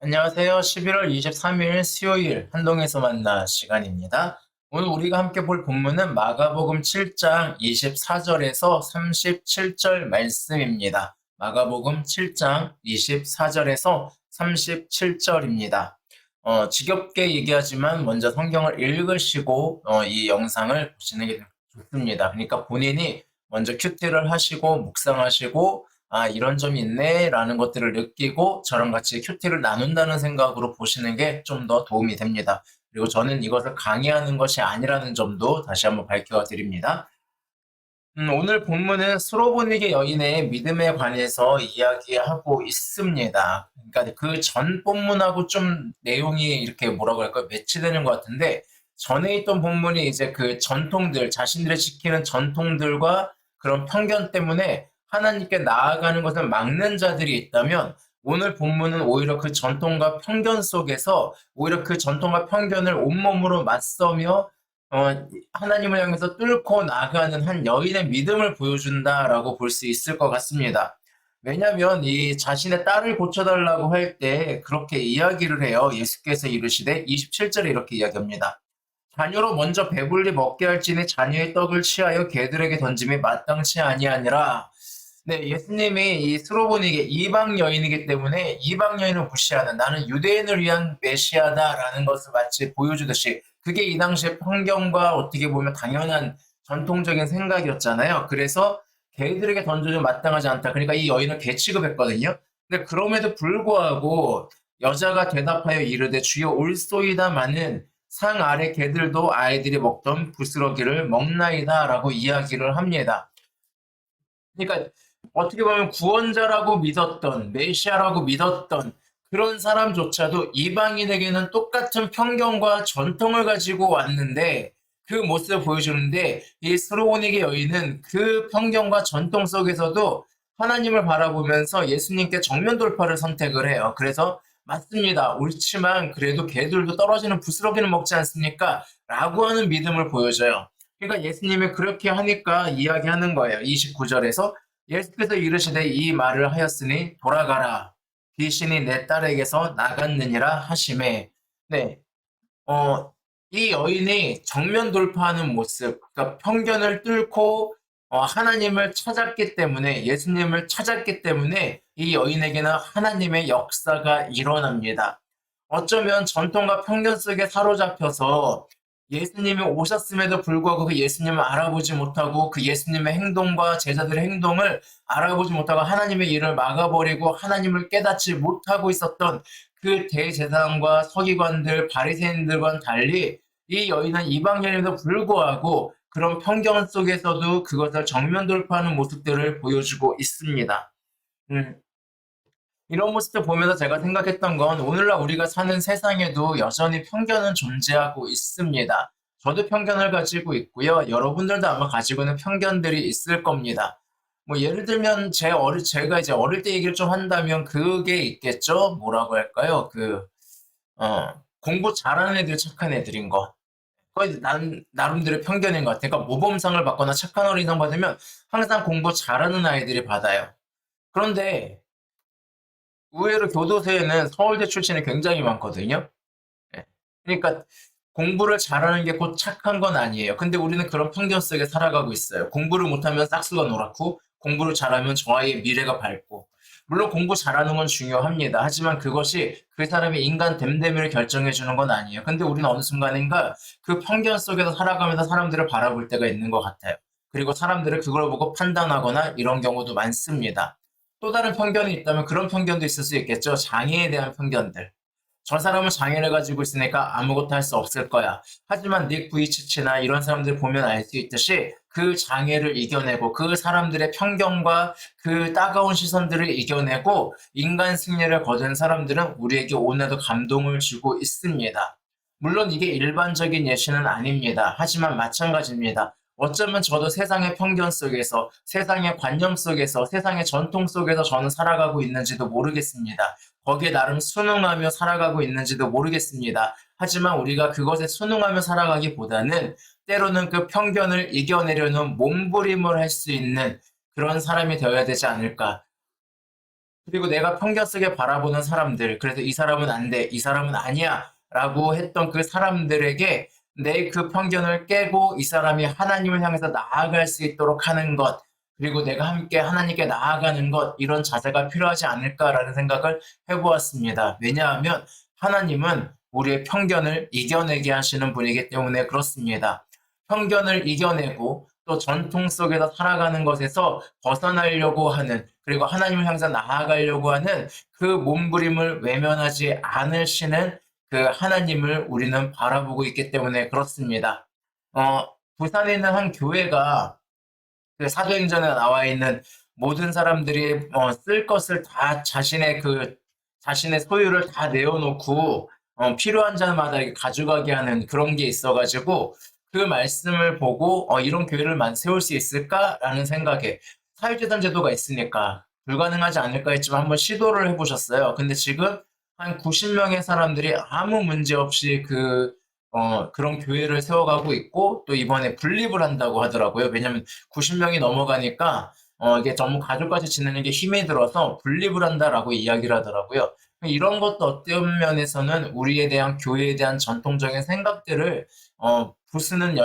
안녕하세요. 11월 23일 수요일 한동에서 만나 시간입니다. 오늘 우리가 함께 볼 본문은 마가복음 7장 24절에서 37절 말씀입니다. 마가복음 7장 24절에서 37절입니다. 지겹게 얘기하지만 먼저 성경을 읽으시고 이 영상을 보시는 게 좋습니다. 그러니까 본인이 먼저 큐티를 하시고 묵상하시고 이런 점이 있네 라는 것들을 느끼고 저랑 같이 큐티를 나눈다는 생각으로 보시는 게 좀 더 도움이 됩니다. 그리고 저는 이것을 강의하는 것이 아니라는 점도 다시 한번 밝혀 드립니다. 오늘 본문은 스로보니게 여인의 믿음에 관해서 이야기하고 있습니다. 그러니까 그 전 본문하고 좀 내용이 이렇게 뭐라고 할까요? 매치되는 것 같은데, 전에 있던 본문이 이제 그 전통들, 자신들이 지키는 전통들과 그런 편견 때문에 하나님께 나아가는 것을 막는 자들이 있다면, 오늘 본문은 오히려 그 전통과 편견 속에서 오히려 그 전통과 편견을 온몸으로 맞서며 하나님을 향해서 뚫고 나가는 한 여인의 믿음을 보여준다라고 볼 수 있을 것 같습니다. 왜냐하면 이 자신의 딸을 고쳐달라고 할 때 그렇게 이야기를 해요. 예수께서 이르시되 27절에 이렇게 이야기합니다. 자녀로 먼저 배불리 먹게 할지니 자녀의 떡을 취하여 개들에게 던짐이 마땅치 아니하니라. 네, 예수님이 이 스로보니게 이방 여인이기 때문에 이방 여인을 무시하는 나는 유대인을 위한 메시아다라는 것을 마치 보여주듯이 그게 이 당시의 편견과 어떻게 보면 당연한 전통적인 생각이었잖아요. 그래서 개들에게 던져도 마땅하지 않다. 그러니까 이 여인을 개 취급했거든요. 근데 그럼에도 불구하고 여자가 대답하여 이르되 주여 올소이다마는 상 아래 개들도 아이들이 먹던 부스러기를 먹나이다라고 이야기를 합니다. 그러니까 어떻게 보면 구원자라고 믿었던 메시아라고 믿었던 그런 사람조차도 이방인에게는 똑같은 편견과 전통을 가지고 왔는데 그 모습을 보여주는데 이 스로보니게 여인은 그 편견과 전통 속에서도 하나님을 바라보면서 예수님께 정면 돌파를 선택을 해요. 그래서 맞습니다. 옳지만 그래도 개들도 떨어지는 부스러기는 먹지 않습니까? 라고 하는 믿음을 보여줘요. 그러니까 예수님이 그렇게 하니까 이야기하는 거예요. 29절에서 예수께서 이르시되 이 말을 하였으니 돌아가라. 귀신이 내 딸에게서 나갔느니라 하심에. 네, 어, 이 여인이 정면 돌파하는 모습, 그러니까 편견을 뚫고 하나님을 찾았기 때문에, 예수님을 찾았기 때문에 이 여인에게는 하나님의 역사가 일어납니다. 어쩌면 전통과 편견 속에 사로잡혀서 예수님이 오셨음에도 불구하고 그 예수님을 알아보지 못하고 그 예수님의 행동과 제자들의 행동을 알아보지 못하고 하나님의 일을 막아버리고 하나님을 깨닫지 못하고 있었던 그 대제사장과 서기관들, 바리새인들과는 달리 이 여인은 이방인임에도 불구하고 그런 편견 속에서도 그것을 정면 돌파하는 모습들을 보여주고 있습니다. 음, 이런 모습을 보면서 제가 생각했던 건 오늘날 우리가 사는 세상에도 여전히 편견은 존재하고 있습니다. 저도 편견을 가지고 있고요. 여러분들도 아마 가지고 있는 편견들이 있을 겁니다. 뭐 예를 들면 제가 이제 어릴 때 얘기를 좀 한다면 그게 있겠죠. 뭐라고 할까요? 공부 잘하는 애들 착한 애들인 거. 그거 나름대로 편견인 것 같아요. 그러니까 모범상을 받거나 착한 어린이상 받으면 항상 공부 잘하는 아이들이 받아요. 그런데 의외로 교도소에는 서울대 출신이 굉장히 많거든요. 예. 그러니까 공부를 잘하는 게 곧 착한 건 아니에요. 근데 우리는 그런 편견 속에 살아가고 있어요. 공부를 못하면 싹수가 노랗고, 공부를 잘하면 저 아이의 미래가 밝고. 물론 공부 잘하는 건 중요합니다. 하지만 그것이 그 사람의 인간 됨됨이를 결정해 주는 건 아니에요. 근데 우리는 어느 순간인가 그 편견 속에서 살아가면서 사람들을 바라볼 때가 있는 것 같아요. 그리고 사람들을 그걸 보고 판단하거나 이런 경우도 많습니다. 또 다른 편견이 있다면 그런 편견도 있을 수 있겠죠. 장애에 대한 편견들. 저 사람은 장애를 가지고 있으니까 아무것도 할 수 없을 거야. 하지만 닉 부이치치나 이런 사람들 보면 알 수 있듯이 그 장애를 이겨내고 그 사람들의 편견과 그 따가운 시선들을 이겨내고 인간 승리를 거둔 사람들은 우리에게 오늘도 감동을 주고 있습니다. 물론 이게 일반적인 예시는 아닙니다. 하지만 마찬가지입니다. 어쩌면 저도 세상의 편견 속에서, 세상의 관념 속에서, 세상의 전통 속에서 저는 살아가고 있는지도 모르겠습니다. 거기에 나름 순응하며 살아가고 있는지도 모르겠습니다. 하지만 우리가 그것에 순응하며 살아가기보다는 때로는 그 편견을 이겨내려는 몸부림을 할 수 있는 그런 사람이 되어야 되지 않을까. 그리고 내가 편견 쓰게 바라보는 사람들, 그래서 이 사람은 안 돼, 이 사람은 아니야 라고 했던 그 사람들에게 내 그 편견을 깨고 이 사람이 하나님을 향해서 나아갈 수 있도록 하는 것, 그리고 내가 함께 하나님께 나아가는 것, 이런 자세가 필요하지 않을까라는 생각을 해보았습니다. 왜냐하면 하나님은 우리의 편견을 이겨내게 하시는 분이기 때문에 그렇습니다. 편견을 이겨내고 또 전통 속에서 살아가는 것에서 벗어나려고 하는, 그리고 하나님을 향해서 나아가려고 하는 그 몸부림을 외면하지 않으시는 그 하나님을 우리는 바라보고 있기 때문에 그렇습니다. 부산에 있는 한 교회가 그 사도행전에 나와 있는 모든 사람들이 쓸 것을 다 자신의 소유를 다 내어놓고 필요한 자마다 이렇게 가져가게 하는 그런 게 있어가지고 그 말씀을 보고 이런 교회를 세울 수 있을까라는 생각에 사회재산 제도가 있으니까 불가능하지 않을까 했지만 한번 시도를 해보셨어요. 근데 지금 한 90명의 사람들이 아무 문제 없이 그런 교회를 세워가고 있고 또 이번에 분립을 한다고 하더라고요. 왜냐면 90명이 넘어가니까 이게 너무 가족까지 지내는 게 힘이 들어서 분립을 한다라고 이야기를 하더라고요. 이런 것도 어떤 면에서는 우리에 대한 교회에 대한 전통적인 생각들을 부수는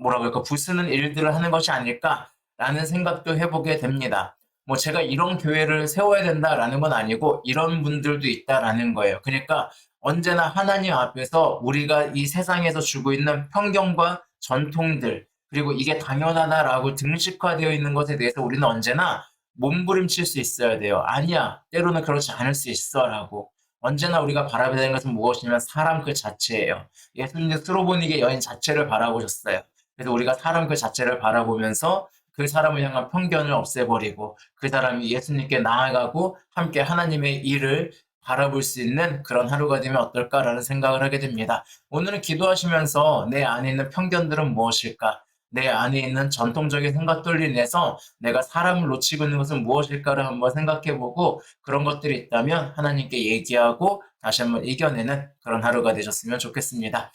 뭐라 그럴까, 부수는 일들을 하는 것이 아닐까라는 생각도 해보게 됩니다. 뭐 제가 이런 교회를 세워야 된다라는 건 아니고 이런 분들도 있다라는 거예요. 그러니까 언제나 하나님 앞에서 우리가 이 세상에서 주고 있는 편견과 전통들, 그리고 이게 당연하다라고 등식화되어 있는 것에 대해서 우리는 언제나 몸부림칠 수 있어야 돼요. 아니야, 때로는 그렇지 않을 수 있어라고. 언제나 우리가 바라봐야 되는 것은 무엇이냐면 사람 그 자체예요. 예수님도 스로보니게 여인 자체를 바라보셨어요. 그래서 우리가 사람 그 자체를 바라보면서 그 사람을 향한 편견을 없애버리고 그 사람이 예수님께 나아가고 함께 하나님의 일을 바라볼 수 있는 그런 하루가 되면 어떨까라는 생각을 하게 됩니다. 오늘은 기도하시면서 내 안에 있는 편견들은 무엇일까? 내 안에 있는 전통적인 생각들로 인해서 내가 사람을 놓치고 있는 것은 무엇일까를 한번 생각해보고 그런 것들이 있다면 하나님께 얘기하고 다시 한번 이겨내는 그런 하루가 되셨으면 좋겠습니다.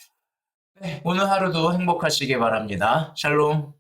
네, 오늘 하루도 행복하시길 바랍니다. 샬롬.